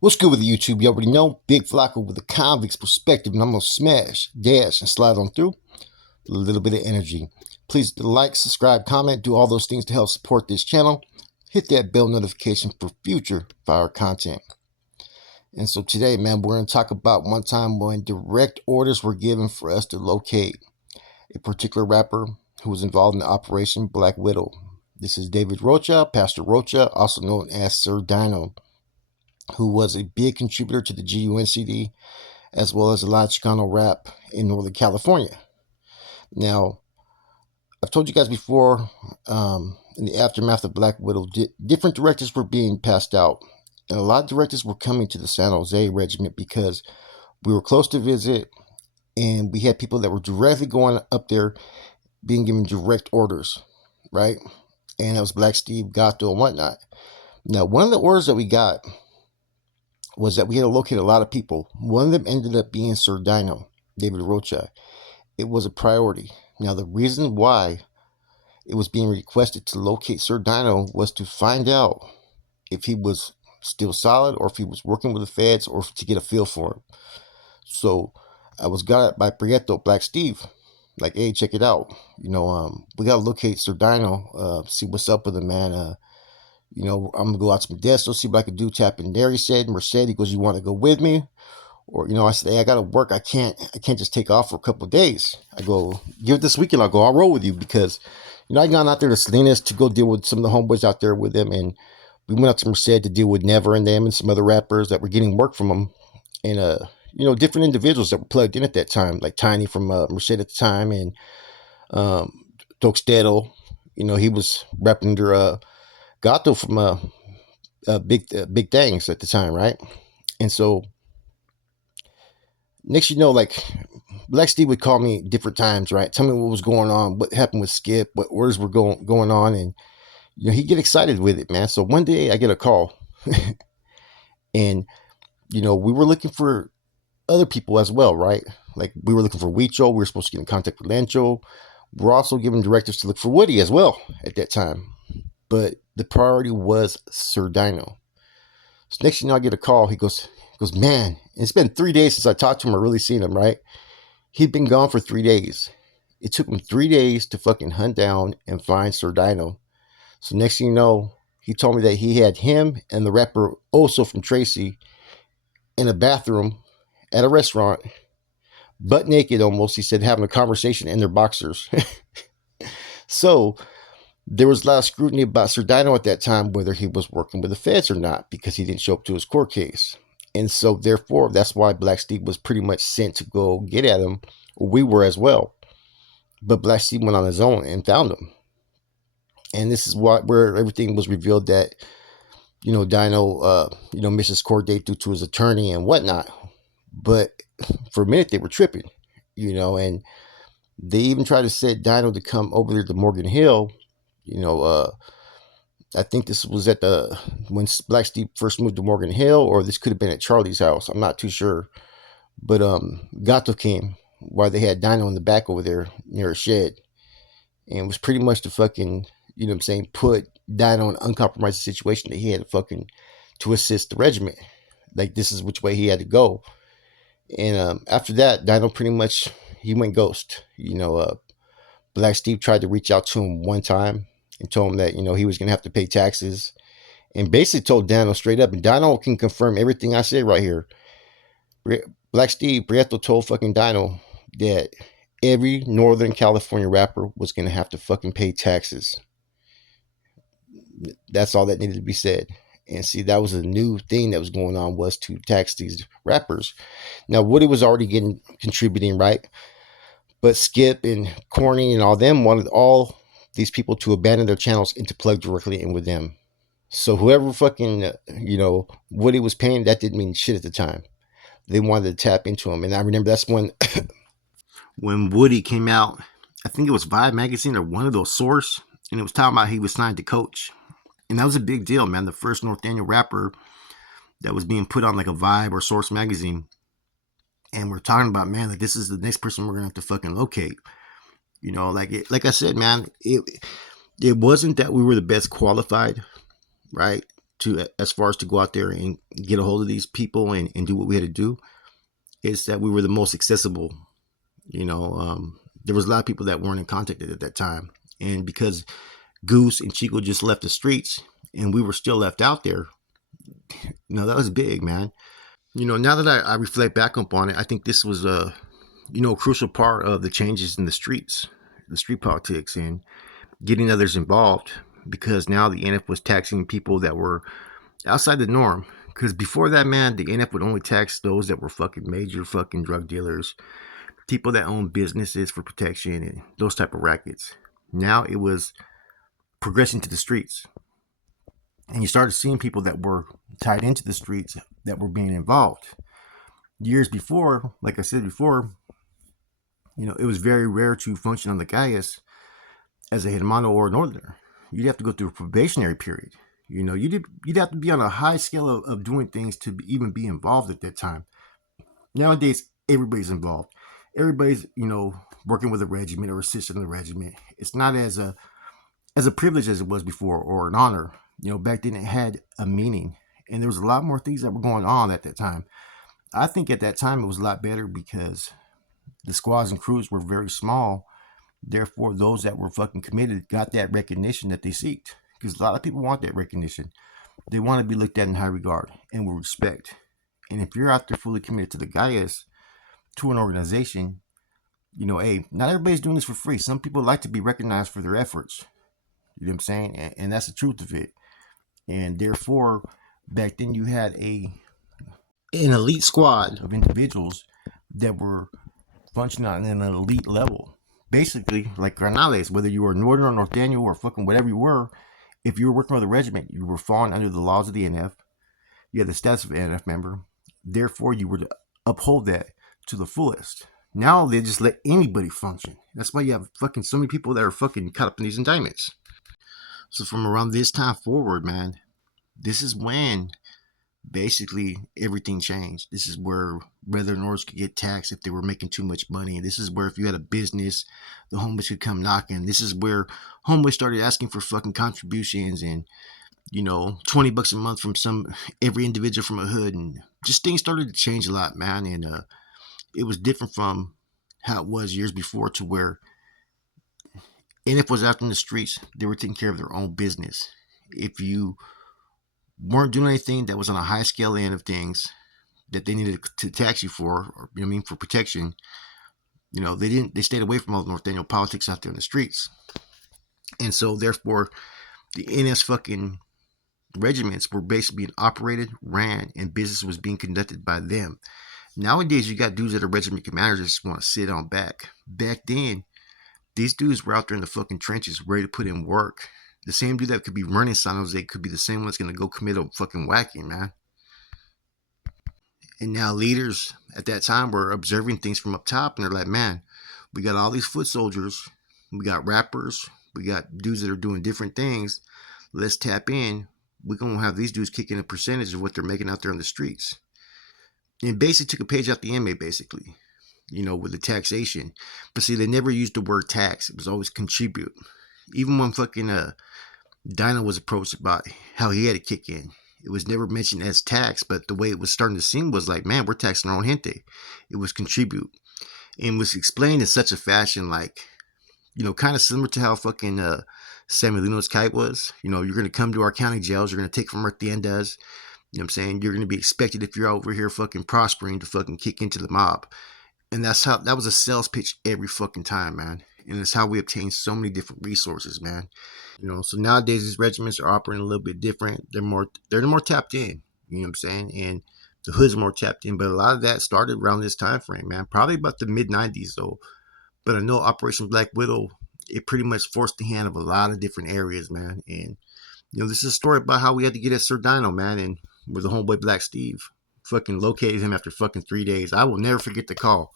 What's good with the YouTube? You already know, Big Flocko with a convict's perspective, and I'm gonna smash, dash, and slide on through a little bit of energy. Please like, subscribe, comment, do all those things to help support this channel. Hit that bell notification for future fire content. And so today, man, we're gonna talk about one time when direct orders were given for us to locate a particular rapper who was involved in the Operation Black Widow. This is David Rocha, Pastor Rocha, also known as Sir Dino, who was a big contributor to the GUN CD, as well as a lot of Chicano rap in Northern California. Now, I've told you guys before, in the aftermath of Black Widow, different directives were being passed out. And a lot of directives were coming to the San Jose regiment because we were close to visit, and we had people that were directly going up there being given direct orders, right? And that was Black Steve, Gato, and whatnot. Now, one of the orders that we got was that we had to locate a lot of people. One of them ended up being Sir Dino, David Rocha. It was a priority. Now, the reason why it was being requested to locate Sir Dino was to find out if he was still solid or if he was working with the feds or to get a feel for him. So I was got by Prieto, Black Steve, like, hey, check it out. We got to locate Sir Dino, see what's up with him, man. I'm going to go out to Modesto, see what I can do, tap in there. He said, Merced, he goes, you want to go with me? Or, I said, hey, I got to work. I can't just take off for a couple of days. I go, give it this weekend. I'll roll with you because, I gone out there to Salinas to go deal with some of the homeboys out there with them. And we went out to Merced to deal with Never and them and some other rappers that were getting work from them. And, different individuals that were plugged in at that time, like Tiny from Merced at the time and Toxtedo. He was rapping under Gato from Big Things at the time, right? And so next, like Black Steve would call me different times, right? Tell me what was going on, what happened with Skip, what orders were going on, and he'd get excited with it, man. So one day I get a call, and we were looking for other people as well, right? Like we were looking for Huicho, we were supposed to get in contact with Lancho. We're also given directives to look for Woody as well at that time, but the priority was Sir Dino. So next I get a call. He goes, man, it's been 3 days since I talked to him or really seen him, right? He'd been gone for 3 days. It took him 3 days to fucking hunt down and find Sir Dino. So next thing you know, he told me that he had him and the rapper Oso from Tracy in a bathroom at a restaurant, butt naked almost, he said, having a conversation in their boxers. So there was a lot of scrutiny about Sir Dino at that time, whether he was working with the feds or not, because he didn't show up to his court case. And so therefore, that's why Black Steve was pretty much sent to go get at him. We were as well. But Black Steve went on his own and found him. And this is where everything was revealed that, Dino, missed his court date due to his attorney and whatnot. But for a minute, they were tripping, and they even tried to set Dino to come over there to Morgan Hill. I think this was when Black Steve first moved to Morgan Hill, or this could have been at Charlie's house. I'm not too sure. But Gato came while they had Dino in the back over there near a shed. And it was pretty much to fucking, put Dino in an uncompromised situation that he had to assist the regiment. Like, this is which way he had to go. And after that, Dino pretty much, he went ghost. Black Steve tried to reach out to him one time and told him that, he was going to have to pay taxes, and basically told Dino straight up, and Dino can confirm everything I said right here. Black Steve, Prieto told fucking Dino that every Northern California rapper was going to have to fucking pay taxes. That's all that needed to be said. And see, that was a new thing that was going on, was to tax these rappers. Now, Woody was already contributing, right? But Skip and Corny and all them wanted all these people to abandon their channels and to plug directly in with them. So whoever fucking, Woody was paying, that didn't mean shit at the time. They wanted to tap into him. And I remember that's when Woody came out, I think it was Vibe magazine or one of those source, and it was talking about he was signed to Coach. And that was a big deal, man. The first North Daniel rapper that was being put on like a Vibe or Source magazine. And we're talking about, man, like, this is the next person we're gonna have to fucking locate. Like I said, man, it wasn't that we were the best qualified, right? to as far as to go out there and get a hold of these people and do what we had to do is that we were the most accessible. There was a lot of people that weren't in contact at that time, and because Goose and Chico just left the streets and we were still left out there, that was big, man. Now that I reflect back upon it, I think this was a crucial part of the changes in the streets, the street politics, and getting others involved, because now the NF was taxing people that were outside the norm. Because before that, man, the NF would only tax those that were fucking major fucking drug dealers, people that own businesses for protection, and those type of rackets. Now it was progressing to the streets, and you started seeing people that were tied into the streets that were being involved. Years before, like I said before, it was very rare to function on the Gaius as a Hermano or a Northerner. You'd have to go through a probationary period. You'd have to be on a high scale of doing things to even be involved at that time. Nowadays, everybody's involved. Everybody's, working with a regiment or assisting the regiment. It's not as a privilege as it was before, or an honor. Back then it had a meaning, and there was a lot more things that were going on at that time. I think at that time it was a lot better because the squads and crews were very small. Therefore, those that were fucking committed got that recognition that they seeked. Because a lot of people want that recognition. They want to be looked at in high regard and with respect. And if you're out there fully committed to the Gaius, to an organization, hey, not everybody's doing this for free. Some people like to be recognized for their efforts. You know what I'm saying? And that's the truth of it. And therefore, back then you had an elite squad of individuals that were functioning on an elite level. Basically, like Granales, whether you were Northern or North Daniel or fucking whatever you were, if you were working with a regiment, you were falling under the laws of the NF. You had the status of an NF member. Therefore, you were to uphold that to the fullest. Now they just let anybody function. That's why you have fucking so many people that are fucking caught up in these indictments. So from around this time forward, man, this is when basically everything changed. This is where Red Norths could get taxed if they were making too much money. This is where if you had a business, the homeless could come knocking. This is where homeless started asking for fucking contributions and $20 a month from every individual from a hood, and just things started to change a lot, man. And it was different from how it was years before, to where NF was out in the streets, they were taking care of their own business. If you weren't doing anything that was on a high scale end of things that they needed to tax you for, or for protection, they stayed away from all the North Daniel politics out there in the streets. And so therefore the NS fucking regiments were basically being operated, ran, and business was being conducted by them. Nowadays you got dudes that are regiment commanders that just want to sit on back. Back then, these dudes were out there in the fucking trenches ready to put in work. The same dude that could be running San Jose could be the same one that's going to go commit a fucking whacking, man. And now leaders at that time were observing things from up top, and they're like, man, we got all these foot soldiers, we got rappers, we got dudes that are doing different things. Let's tap in. We're going to have these dudes kicking a percentage of what they're making out there on the streets. And basically took a page out the MA, basically, with the taxation. But see, they never used the word tax. It was always contribute. Even when fucking Dyno was approached about how he had to kick in, it was never mentioned as tax, but the way it was starting to seem was like, man, we're taxing our own gente. It was contribute. And was explained in such a fashion like, kind of similar to how fucking Samuelino's kite was. You're going to come to our county jails, you're going to take from our tiendas. You know what I'm saying? You're going to be expected, if you're over here fucking prospering, to fucking kick into the mob. And that was a sales pitch every fucking time, man. And it's how we obtain so many different resources, man. So nowadays these regiments are operating a little bit different. They're more tapped in. You know what I'm saying? And the hood's more tapped in. But a lot of that started around this time frame, man. Probably about the mid 90s though. But I know Operation Black Widow, it pretty much forced the hand of a lot of different areas, man. And this is a story about how we had to get at Sir Dino, man, and with the homeboy Black Steve. Fucking located him after fucking 3 days. I will never forget the call.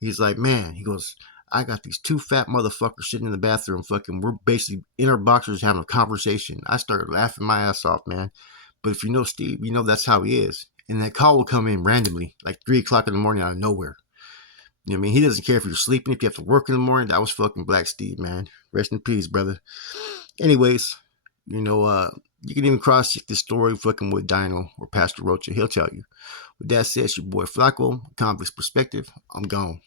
He's like, man, he goes, I got these two fat motherfuckers sitting in the bathroom. Fucking, we're basically in our boxers having a conversation. I started laughing my ass off, man. But if you know Steve, that's how he is. And that call will come in randomly, like 3 o'clock in the morning out of nowhere. You know what I mean? He doesn't care if you're sleeping, if you have to work in the morning. That was fucking Black Steve, man. Rest in peace, brother. Anyways, You can even cross-check this story fucking with Dyno or Pastor Rocha. He'll tell you. With that said, it's your boy Flacco, Convict's Perspective. I'm gone.